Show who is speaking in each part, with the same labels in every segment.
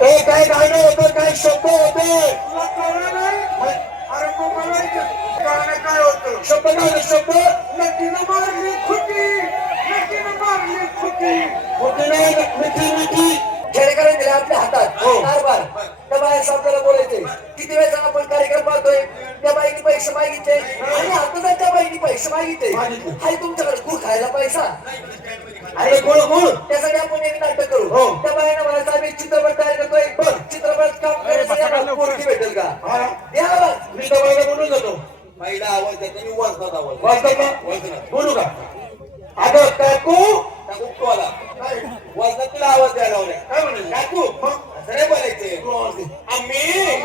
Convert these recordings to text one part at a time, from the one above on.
Speaker 1: हे काय गाणं होतं काय शब्द होते
Speaker 2: अरे गाणं काय होतं
Speaker 1: शब्द काय शब्द
Speaker 2: नदीनं मारली खुटी नदीनं मारली खुटी
Speaker 1: होते नाही मिठी मिठी
Speaker 3: खेडेकडे दिले आपल्या हातात
Speaker 1: हो.
Speaker 3: कारभार त्या बाहेर आपल्याला बोलायचे किती वेळेस आपण कार्यक्रम पाहतोय त्या बाईने पैसे मागितले आणि आता त्या बाईने पैसे मागितले
Speaker 1: मागितले.
Speaker 3: हाय तुमच्याकडे गुळ खायला पैसा
Speaker 1: अरे गोळ गोळ
Speaker 3: त्यासाठी आपण एक नाटक करू
Speaker 1: हो.
Speaker 3: त्या बाईने म्हणायचं आम्ही चित्रपट तयार करायचं पोरगी भेटेल का. द्या आवाज.
Speaker 1: मी तर बाईला बोलून जातो.
Speaker 4: पहिला आवाज त्याचा मी वाजतात आवाज
Speaker 1: वाचतात का?
Speaker 4: वाजतात
Speaker 1: बोलू का? अगं काकू?
Speaker 4: त्या उपटवाला वाजतात तुला आवाज द्यायला लावलाय.
Speaker 1: काय म्हणाले?
Speaker 4: काकू असं नाही बोलायचे. आम्ही?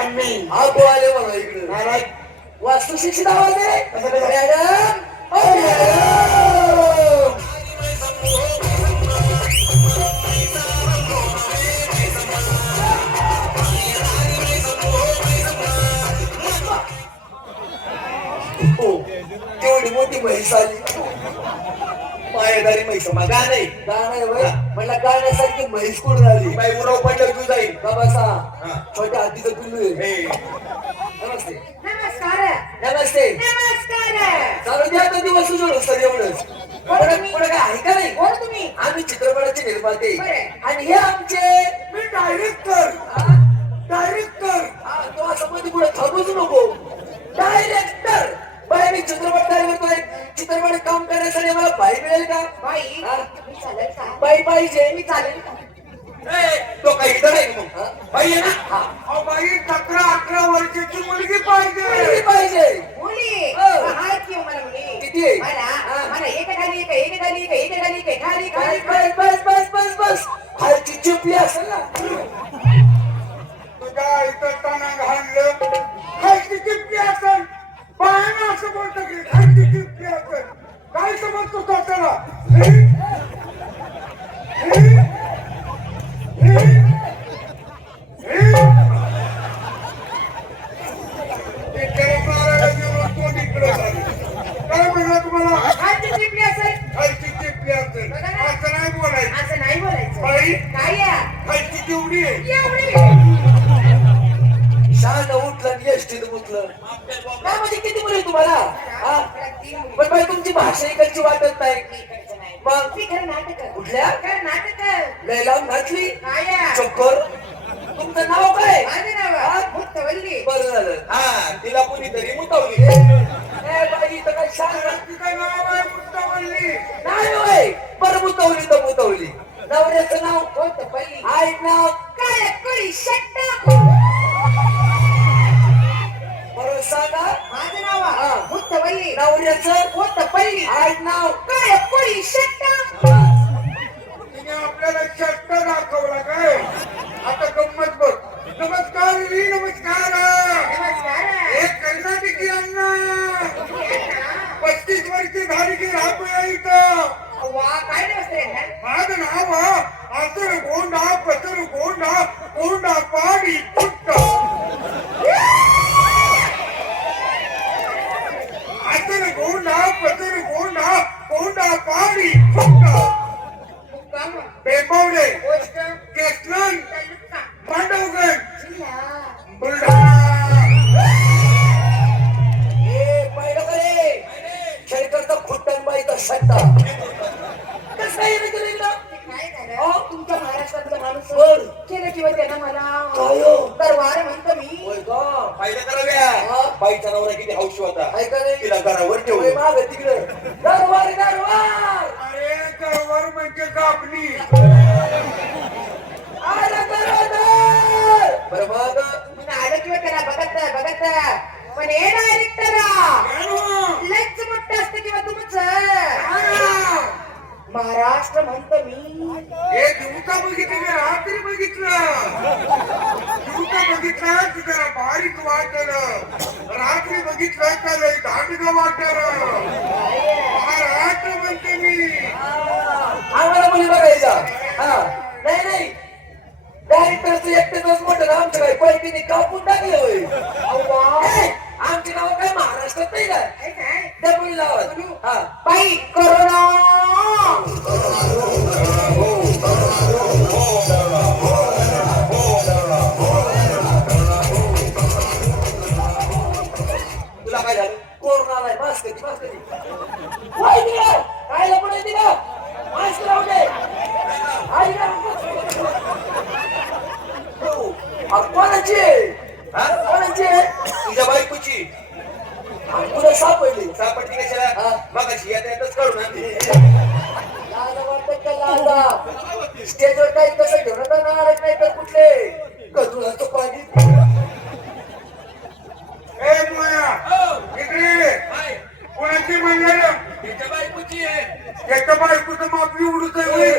Speaker 1: आम्ही.
Speaker 3: हा तो आले म्हणा इकडे.
Speaker 1: नाराज.
Speaker 3: वास्तू शिक्षित आवाज आहे मॅडम. केवढी म्हैस आली
Speaker 4: मायेदारी मैस मग
Speaker 3: गाणं आहे म्हटलं गाण्यासारखी म्हैस कुठून झाली
Speaker 4: बाई उराव पडलं तू जाईल
Speaker 3: छोट्या हातीचं पिल्लू आहे नमस्ते
Speaker 5: नमस्कार
Speaker 3: नमस्ते
Speaker 5: नमस्कार
Speaker 3: चालू द्या आता दिवस उजवलं सर एवढंच पुढे पुढे काय आहे का नाही
Speaker 5: कोण तुम्ही
Speaker 3: आम्ही चित्रपटाचे निर्माते आणि हे आमचे
Speaker 2: मी डायरेक्टर डायरेक्टर
Speaker 3: तो असं मध्ये पुढे थांबूच नको डायरेक्टर बाय मी चित्रपट तयार करतोय चित्रपट काम करण्यासाठी मला बाई मिळेल का?
Speaker 5: बाई?
Speaker 3: हा?
Speaker 5: मी चालेल का?
Speaker 3: बाई पाहिजे
Speaker 5: मी चालेल. का
Speaker 4: तो काही इथं नाही. का
Speaker 3: हा?
Speaker 4: मग बाई आहे ना.
Speaker 3: हा.
Speaker 2: अहो बाई सतरा अठरा वर्षाची मुलगी
Speaker 3: मुलगी
Speaker 2: पाहिजे.
Speaker 3: पाहिजे
Speaker 5: मुली?
Speaker 3: हो.
Speaker 5: आहेत की हो मला मुली?
Speaker 3: किती आहे?
Speaker 5: मला. मला एक खाली एक एक खाली एक एक खाली एक खाली
Speaker 3: बस
Speaker 5: खाली
Speaker 3: बस बस बस बस बस. खालची चिपली असेल ना?
Speaker 2: तुझ्या तणा घाललं खायची असेल. बायानं असं बोलतं की काय चिपकी काय समजतो स्वतःला
Speaker 3: मला
Speaker 5: मुली.
Speaker 3: पण बाई तुमची भाषा इकडची वाटत नाही. मग
Speaker 5: मी खरं नाटक
Speaker 3: कुठल्या?
Speaker 5: खरं नाटक
Speaker 3: लय लावून घातली? चक्कर. तुमचं नाव काय?
Speaker 5: माझं नाव? आहे मुक्तवल्ली
Speaker 3: बरं झालं.
Speaker 4: हा तिला कोणीतरी मुतवली.
Speaker 3: बाई इथं काय सांग
Speaker 2: तिचं नाव आहे
Speaker 3: नाही होय. बरं मुतवली तर मुतवली. नवऱ्याचं नाव?
Speaker 5: कोणतं पल्ली
Speaker 3: आई नाव?
Speaker 5: काय? कोळी शट्ट?
Speaker 4: Yeah.
Speaker 3: कोणाची?
Speaker 4: हा?
Speaker 3: कोणाची?
Speaker 4: तुझ्या बायकोची.
Speaker 3: तुला सापडली
Speaker 4: सापडती
Speaker 3: हा.
Speaker 4: कशाला? मग अशी येता येतच काढून आणते
Speaker 3: लाजा वाटत का लाजा? स्टेजवर काही कसं घेऊन नाराज नाही तर कुठले? कजूलाचं पाणी.
Speaker 2: ए मोया इकडे
Speaker 4: बाय,
Speaker 2: कोणाची म्हणलं
Speaker 4: तुझ्या बायकोची आहे.
Speaker 2: त्याच्या बायकोचं माप एवढंच आहे होय.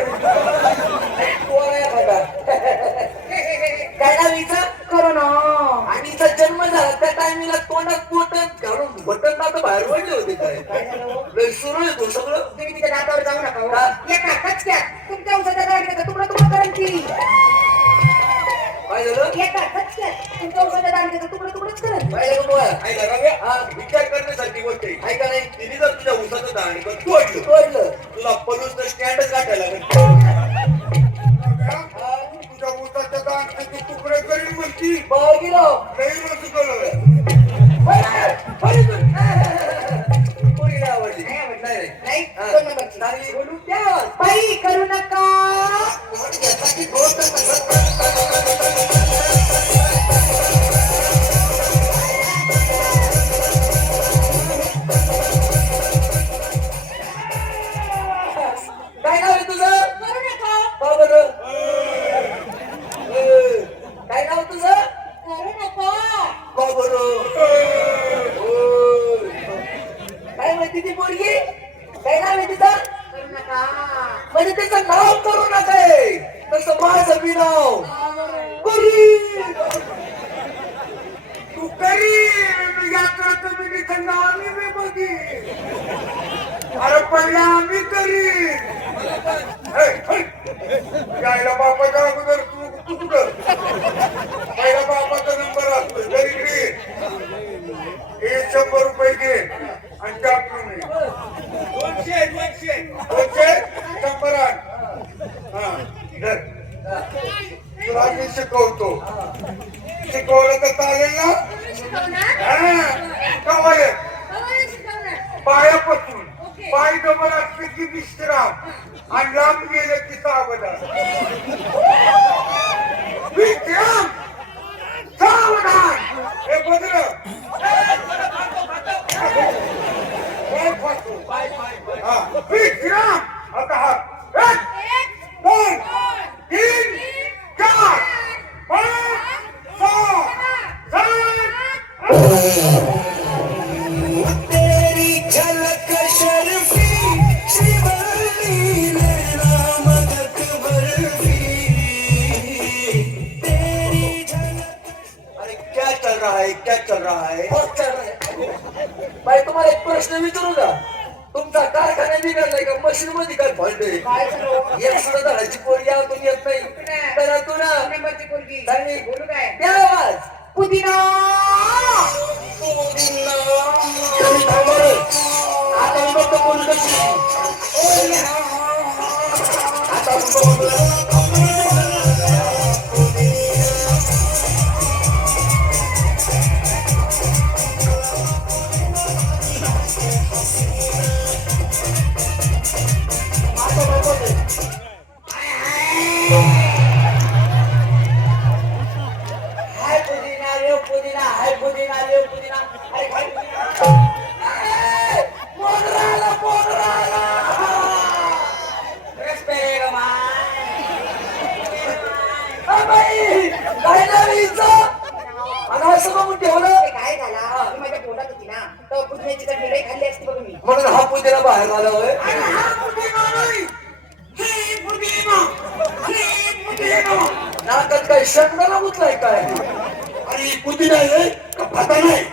Speaker 3: पोर आहे बघा काय नाव हिचं?
Speaker 5: करोना
Speaker 3: आणि हिचा जन्म झाला त्या टायमिंगला तोंडात बोटन घालून बटन दात बाहेर पडले होते काय सुरू आहे तो सगळं.
Speaker 5: तुम्ही तिच्या दातावर जाऊ नका
Speaker 3: का?
Speaker 5: हो. तुमच्या उसाच्या दांडग्याचा तुकडा तुकडा करेन ती
Speaker 3: काय झालं?
Speaker 5: खचक्यात तुमच्या उसाच्या दांडग्याचा तुकडा तुकडाच करेन
Speaker 3: काय झालं
Speaker 4: हा, विचार करण्यासारखी गोष्ट आहे.
Speaker 3: माझं बी नाव कुरी
Speaker 2: तू करी यात्रा कमिटीचं नाव मी बी बघी अरे पहिले आम्ही करी हे, हे. यायला बापाच्या अगोदर तू तू कुठं पहिला बापाचा नंबर असतो जर इकडे हे शंभर रुपये घे आणि टाकून ये.
Speaker 4: दोनशे दोनशे
Speaker 2: दोनशे शंभर आण हा धर. तुला मी शिकवतो शिकवलं तर चालेल ना
Speaker 5: शिकवणार
Speaker 2: हा, कवाय
Speaker 5: कवाय शिकवणार
Speaker 2: पायापासून
Speaker 5: ओके.
Speaker 2: पाय डबल असले की विश्राम आणि लांब गेले की सावधान विश्राम सावधान हे बदल आता हा एक दोन तीन चार पाच सहा सात
Speaker 3: तेरी
Speaker 4: अरे क्या चल रहा है? क्या चल रहा है?
Speaker 3: बहुत चल रहा है। बाई तुम्हाला एक प्रश्न विचारू का? तुमचा कारखाना बिघडलाय का? मशीन मध्ये काय फॉल्ट आहे? एक सुद्धा धडाची पोरगी आतून येत नाही. तर तू ना चांगली. द्या आवाज
Speaker 5: पुदिना!
Speaker 3: तुम्ही. आता बघतो आता आणि असं बघून ठेवलं
Speaker 5: काय झाला? माझ्या पोटात होती ना तर पुदिन्याची चटणी लई खाल्ली असती बघ मी.
Speaker 3: म्हणून हा पुदिना बाहेर आला होय? नाकात काय शंकराला गुतलाय काय?
Speaker 1: अरे पुदिना आहे का भाता नाही.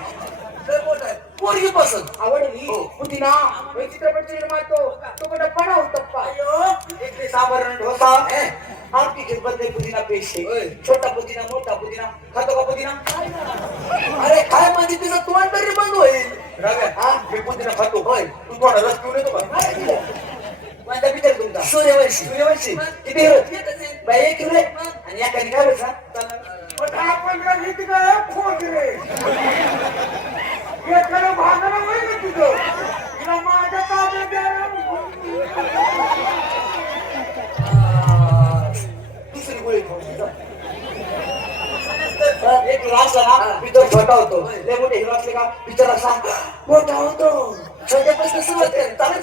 Speaker 3: पोरगी पसंत.
Speaker 5: आवडली
Speaker 3: हो.
Speaker 5: पुदिना हे चित्रपट निर्माण तो तो कडे पण टप्पा
Speaker 3: इकडे साधारण ढोसा आमची खिदमत नाही पुदिना पेश. आहे छोटा पुदिना मोठा पुदिना खातो का पुदिना. अरे काय म्हणजे तिचं तोंड तरी बंद होईल. हा?
Speaker 4: मी पुदिना खातो. होय. तू थोडा रस पिऊन येतो का
Speaker 3: माझा विचार तुमचा? सूर्यवंशी. सूर्यवंशी. किती हिरो बाई एक हिरो आणि काही काय बसा
Speaker 2: पण आपण काय घेते काय खोट रे
Speaker 1: छोटा होतो. लय मोठे हिरो का? विचार असा मोठा होतो. छोट्यापासून समजते चालेल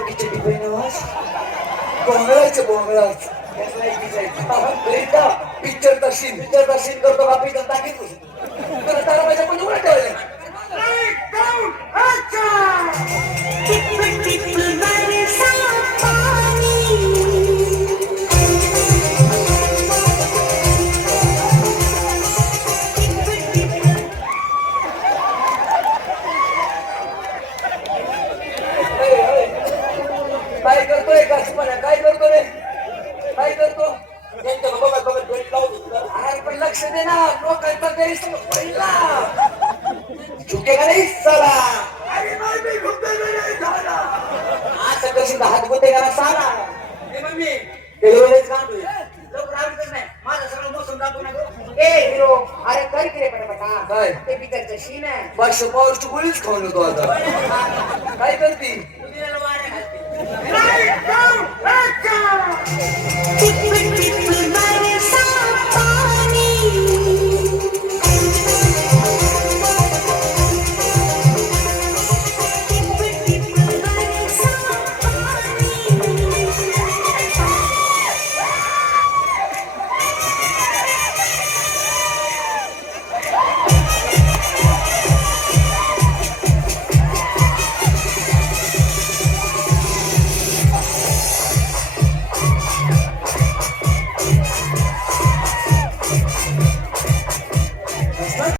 Speaker 1: किती नवाज गोंगळायचं गोंगळायचं पिक्चर दर्शन पिक्चर दर्शन करतो बापी तर तर तारा माझ्या पण काय? ते
Speaker 5: पिकाचं शीन आहे
Speaker 1: पाचशे पाऊस गोळीच खाऊन येतो